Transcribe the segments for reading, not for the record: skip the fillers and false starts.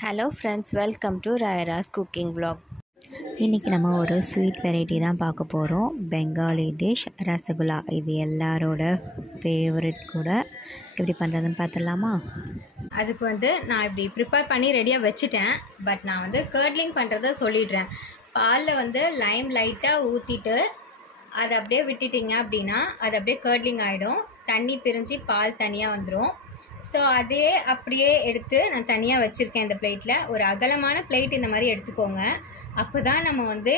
Hello friends, welcome to ராயராஸ் cooking vlog. இன்றைக்கி நம்ம ஒரு ஸ்வீட் வெரைட்டி தான் பார்க்க போகிறோம். பெங்காலி டிஷ் ரசகுல்லா. இது எல்லாரோட ஃபேவரட் கூட. எப்படி பண்ணுறதுன்னு பார்த்துடலாமா? அதுக்கு நான் இப்படி ப்ரிப்பேர் பண்ணி ரெடியாக வச்சுட்டேன். பட் நான் கர்ட்லிங் பண்ணுறத சொல்லிடுறேன். பாலில் லைம் லைட்டாக ஊற்றிட்டு அதை அப்படியே விட்டுட்டிங்க அப்படின்னா அது அப்படியே கர்ட்லிங் ஆகிடும். தண்ணி பிரிஞ்சு பால் தனியாக வந்துடும். ஸோ அதே அப்படியே எடுத்து நான் தனியாக வச்சுருக்கேன். இந்த பிளேட்டில் ஒரு அகலமான பிளேட் இந்த மாதிரி எடுத்துக்கோங்க. அப்போ தான் நம்ம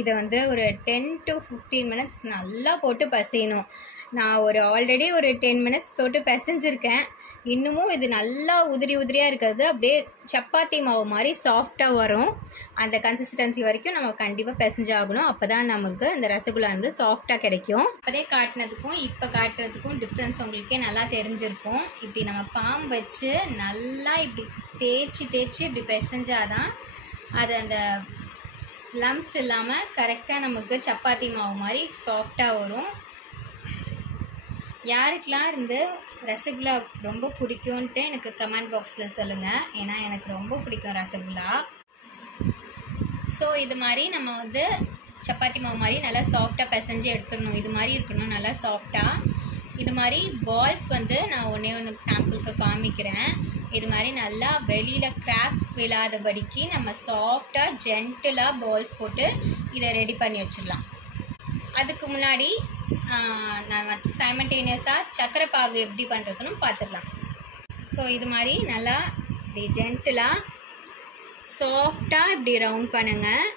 இதை ஒரு 10 to 15 minutes நல்லா போட்டு பசையணும். நான் ஆல்ரெடி ஒரு 10 minutes போட்டு பிசைஞ்சிருக்கேன். இன்னமும் இது நல்லா உதிரியாக இருக்கிறது அப்படியே சப்பாத்தி மாவு மாதிரி சாஃப்டாக வரும். அந்த கன்சிஸ்டன்சி வரைக்கும் நம்ம கண்டிப்பாக பிசைஞ்சாகணும். அப்போ தான் நமக்கு இந்த ரசகுல்லா சாஃப்டாக கிடைக்கும். அதே காட்டினதுக்கும் இப்போ காட்டுறதுக்கும் டிஃப்ரென்ஸ் உங்களுக்கே நல்லா தெரிஞ்சிருக்கும். இப்படி நம்ம பாம் வச்சு நல்லா இப்படி தேய்ச்சி இப்படி பிசைஞ்சாதான் அது அந்த லம்ஸ் இல்லாமல் கரெக்டாக நமக்கு சப்பாத்தி மாவு மாதிரி சாஃப்டாக வரும். யாருக்கெல்லாம் ரசகுல்லா ரொம்ப பிடிக்கும்ன்ட்டு எனக்கு கமெண்ட் பாக்ஸில் சொல்லுங்கள். ஏன்னா எனக்கு ரொம்ப பிடிக்கும் ரசகுல்லா. ஸோ இது மாதிரி நம்ம சப்பாத்தி மாவு மாதிரி நல்லா சாஃப்டாக பிசைஞ்சு எடுத்துடணும். இது மாதிரி இருக்கணும் நல்லா சாஃப்டாக. இது மாதிரி பால்ஸ் நான் ஒன்று சாம்பிளுக்கு காமிக்கிறேன். இது மாதிரி நல்லா வெளியில் கிராக் விழாதபடிக்கு நம்ம சாஃப்டாக ஜென்டிலாக பால்ஸ் போட்டு இதை ரெடி பண்ணி வச்சிடலாம். அதுக்கு முன்னாடி நான் சைமல்டேனியஸாக சக்கரை பாகு எப்படி பண்ணுறதுன்னு பார்த்துடலாம். ஸோ இது மாதிரி நல்லா இப்படி ஜென்டிலாக சாஃப்டாக இப்படி ரவுண்ட் பண்ணுங்கள்.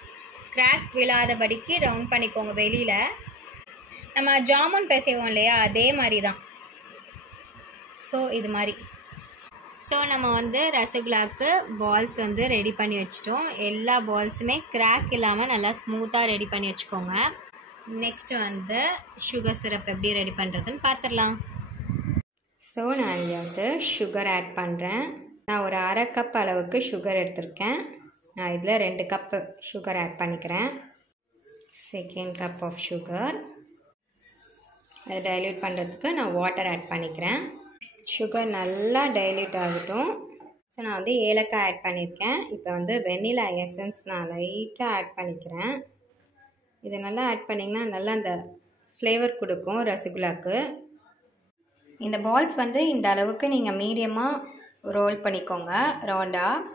கிராக் விழாதபடிக்கு ரவுண்ட் பண்ணிக்கோங்க. வெளியில் நம்ம ஜாமுன் பிசைவோம் இல்லையா, அதே மாதிரி தான். ஸோ இது மாதிரி. ஸோ நம்ம ரசகுல்லாவுக்கு பால்ஸ் ரெடி பண்ணி வச்சிட்டோம். எல்லா பால்ஸுமே கிராக் இல்லாமல் நல்லா ஸ்மூத்தாக ரெடி பண்ணி வச்சுக்கோங்க. நெக்ஸ்ட்டு சுகர் சிரப் எப்படி ரெடி பண்ணுறதுன்னு பார்த்துடலாம். ஸோ நான் இங்கே சுகர் ஆட் பண்ணுறேன். நான் ஒரு 1/2 கப் அளவுக்கு சுகர் எடுத்திருக்கேன். நான் இதில் 2 கப்பு சுகர் ஆட் பண்ணிக்கிறேன். Second cup of sugar. அதை டைல்யூட் பண்ணுறதுக்கு நான் வாட்டர் ஆட் பண்ணிக்கிறேன். சுகர் நல்லா டைல்யூட் ஆகட்டும். ஸோ நான் ஏலக்காய் ஆட் பண்ணியிருக்கேன். இப்போ வெண்ணிலா எசன்ஸ் நான் லைட்டாக ஆட் பண்ணிக்கிறேன். இதை நல்லா ஆட் பண்ணிங்கன்னா நல்லா அந்த ஃப்ளேவர் கொடுக்கும் ரசகுல்லாவுக்கு. இந்த பால்ஸ் இந்த அளவுக்கு நீங்கள் மீடியமாக ரோல் பண்ணிக்கோங்க ரவுண்டாக.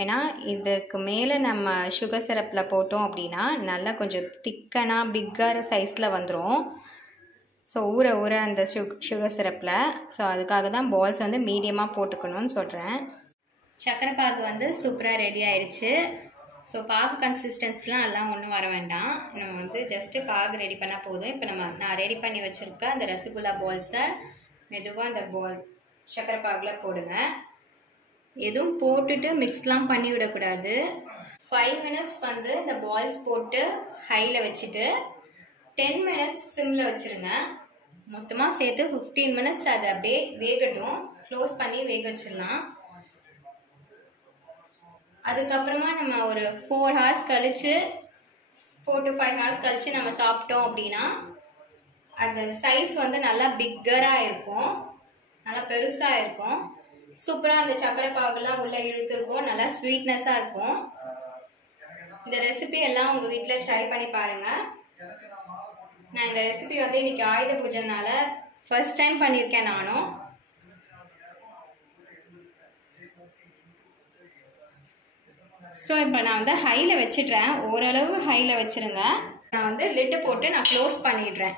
ஏன்னா இதுக்கு மேலே நம்ம சுகர் சிரப்பில் போட்டோம் அப்படின்னா நல்லா கொஞ்சம் திக்கனாக பிக்கர் சைஸில் வந்துடும். ஸோ ஊற அந்த சுகர் சிரப்பில். ஸோ அதுக்காக தான் பால்ஸ் மீடியமாக போட்டுக்கணும்னு சொல்கிறேன். சக்கரை பாகு சூப்பராக ரெடி ஆயிடுச்சு. ஸோ பாகு கன்சிஸ்டன்ஸ்லாம் எல்லாம் ஒன்றும் வர வேண்டாம். நம்ம ஜஸ்ட்டு பாகு ரெடி பண்ணால் போதும். இப்போ நான் ரெடி பண்ணி வச்சுருக்க அந்த ரசகுல்லா பால்ஸை மெதுவாக அந்த சக்கரை பாகில் போடுங்க. எதுவும் போட்டுட்டு மிக்ஸ்லாம் பண்ணி விடக்கூடாது. 5 minutes இந்த பால்ஸ் போட்டு ஹையில் வச்சுட்டு 10 minutes சிம்மில் வச்சுருங்க. மொத்தமாக சேர்த்து 15 minutes அது அப்படியே வேகட்டும். க்ளோஸ் பண்ணி வேக வச்சிடலாம். அதுக்கப்புறமா நம்ம ஒரு 4 hours கழித்து 4 to 5 hours கழித்து நம்ம சாப்பிட்டோம் அப்படின்னா அந்த சைஸ் நல்லா பிக்கராக இருக்கும், நல்லா பெருசாக இருக்கும். சூப்பராக அந்த சக்கரை பாகுலாம் உள்ளே இழுத்துருக்கும், நல்லா ஸ்வீட்னஸாக இருக்கும். இந்த ரெசிபி எல்லாம் உங்கள் வீட்டில் ட்ரை பண்ணி பாருங்கள். நான் இந்த ரெசிபி இன்னைக்கு ஆயுத பூஜைனால ஃபர்ஸ்ட் டைம் பண்ணியிருக்கேன் நானும். ஸோ இப்போ நான் ஹையில் வச்சிடுறேன். ஓரளவு ஹையில் வச்சுருங்க. நான் லிட்டு போட்டு நான் க்ளோஸ் பண்ணிடுறேன்.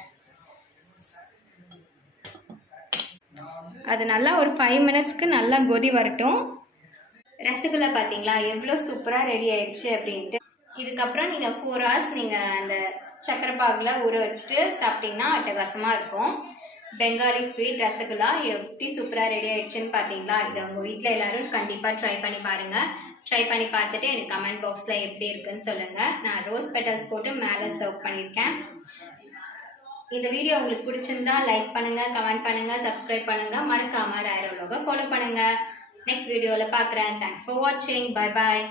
அது நல்லா ஒரு 5 minutesக்கு நல்லா கொதி வரட்டும். ரசகுல்லா பார்த்தீங்களா எவ்வளோ சூப்பராக ரெடி ஆயிடுச்சு அப்படின்ட்டு. இதுக்கப்புறம் நீங்கள் 4 hours நீங்கள் அந்த சக்கரை பாகில் ஊற வச்சுட்டு சாப்பிட்டீங்கன்னா அட்டகாசமாக இருக்கும். பெங்காலி ஸ்வீட் ரசகுல்லா எப்படி சூப்பராக ரெடி ஆயிடுச்சுன்னு பார்த்தீங்களா? இதை உங்கள் வீட்டில் எல்லோரும் கண்டிப்பாக ட்ரை பண்ணி பாருங்கள். ட்ரை பண்ணி பார்த்துட்டு எனக்கு கமெண்ட் பாக்ஸில் எப்படி இருக்குன்னு சொல்லுங்கள். நான் ரோஸ் பெட்டல்ஸ் போட்டு மேலே சர்வ் பண்ணியிருக்கேன். இந்த வீடியோ உங்களுக்கு பிடிச்சிருந்தா லைக் பண்ணுங்கள், கமெண்ட் பண்ணுங்கள், சப்ஸ்கிரைப் பண்ணுங்கள். மறக்காமல் ராயராஸ் vlog ஃபாலோ பண்ணுங்கள். நெக்ஸ்ட் வீடியோவில் பார்க்குறேன். தேங்க்ஸ் ஃபார் வாட்சிங். Bye bye.